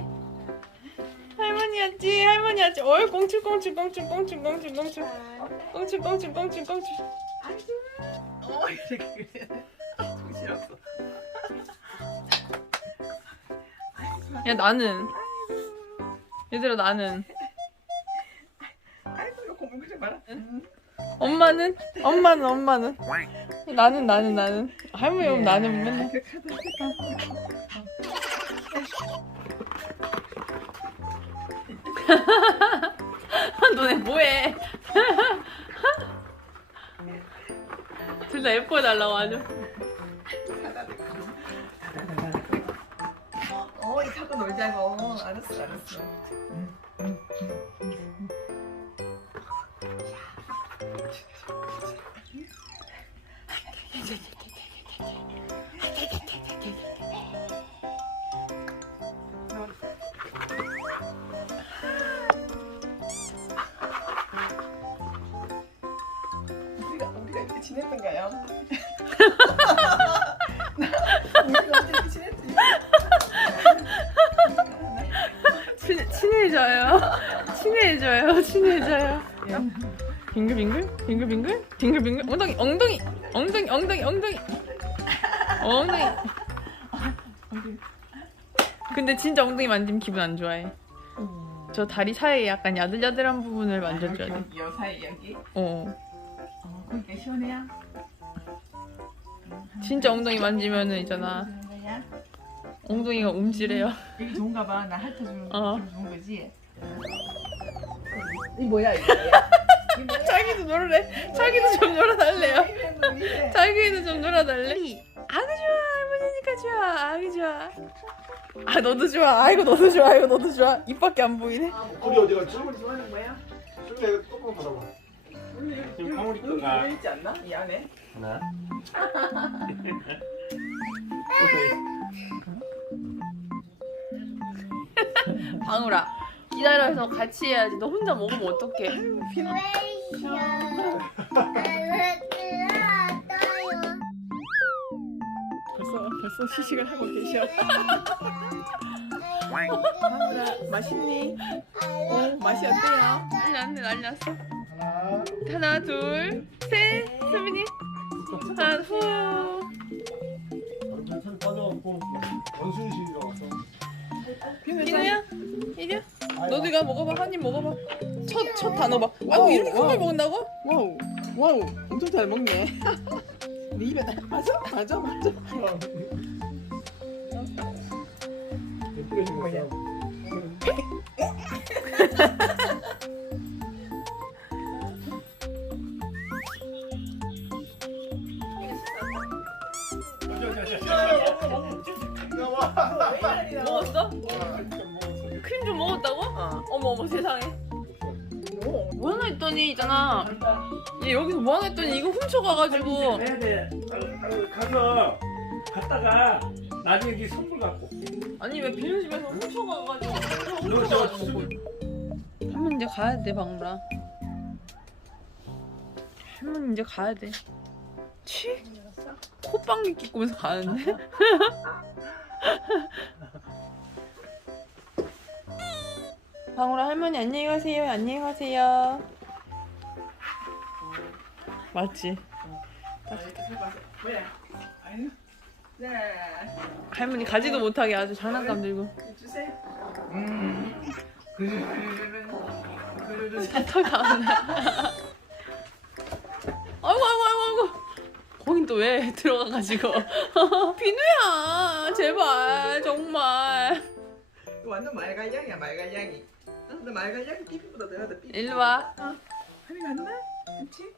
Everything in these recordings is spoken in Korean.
할머니? 할머니였지 할머니였지. 어이 꽁출 꽁출 꽁출 꽁출 꽁출 꽁출 꽁출 꽁출 꽁출 꽁출 어 이렇게 정신없어. 야 나는. 얘들아 나는. 엄마는? 엄마는 엄마는? 나는 나는 나는. 할머니 오면 나는 맨날 너네 뭐해 둘 다 예뻐해달라고 아주 어, 이 타고 놀자고. 알았어, 알았어. 우리가 지냈던가요? 지냈지? 친, 친해져요 친해져요 친해져요 빙글빙글 빙글빙글 빙글빙글 엉덩이 엉덩이 엉덩이 엉덩이 엉덩이 엉덩이 근데 진짜 엉덩이 만지면 기분 안 좋아해 저 다리 사이에 약간 야들야들한 부분을 만져줘야 돼 여기 요 사이 여기. 어. 어, 그러니까 시원해요. 진짜 엉덩이 만지면은 있잖아 거야? 엉덩이가 움찔해요 여기 좋은가 봐. 나 핥아 주는 거 어. 좋은 거지. 이 뭐야 이거? 이 뭐야? 자기도 놀래 자기도 좀 놀아달래요. 자기도 좀 놀아달래 아구 좋아 할머니니까 좋아 아구 좋아 아 너도 좋아 아이고 너도 좋아 아이고 너도 좋아 입밖에 안 보이네 우리 어디 갔지? 우리 좋아하는 거야? 순대 조금 받아봐. 지금 여기 방울이 여기 거가. 들어 있지 않나? 이 안에? 하나. 방울아 기다려서 같이 해야지 너 혼자 먹으면 어떡해 벌써 벌써 시식을 하고 계셔 방울아 맛있니? 어 맛이 어때요? 난리 났네 난리 났어 하나. 하나 둘셋. 수빈이 하나 후. 천천히 빠져갖고 원순실이라고 왔어. 비누야? 이리 와 너도 이거 먹어봐. 한 입 먹어봐. 첫 첫 단어 봐. 아이고 이렇게 큰걸 먹는다고? 와우. 와우. 엄청 잘 먹네. 네 입에 딱 맞아? 맞아? 맞아. 예쁘게? 생겼어. 먹었어? 크림 좀 먹었다고? 어. 어머 어머 세상에 뭐 하나 했더니 있잖아 얘 여기서 뭐 하나 했더니 이거 훔쳐가가지고 해야 돼. 가서 갔다가 나중에 네 선물 갖고. 아니 왜 비누집에서 훔쳐가가지고 너 훔쳐가지고 먹고 할머니 이제 가야 돼 방울아 할머니 이제 가야 돼 치? 콧방귀 끼고면서 가는데? 방울아 할머니 안녕히 가세요 안녕히 가세요 맞지? 아유. 네. 할머니 가지도 못하게 아주 장난감 들고 주세요. 음. 그르르. 턱 나오네 왜 들어가가지고 비누야 제발 정말 완전 말갈량이야 말갈량이. 어? 너 말갈량이 삐삐보다 내가 더 삐삐. 일로 와 하니 갔나? 그렇지?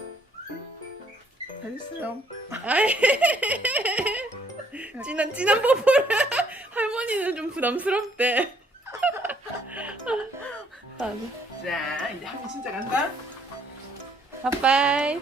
잘했어요. 아이 진한 진한 뽀뽀를 할머니는 좀 부담스럽대 맞아 자 이제 한이 진짜 간다. 바빠이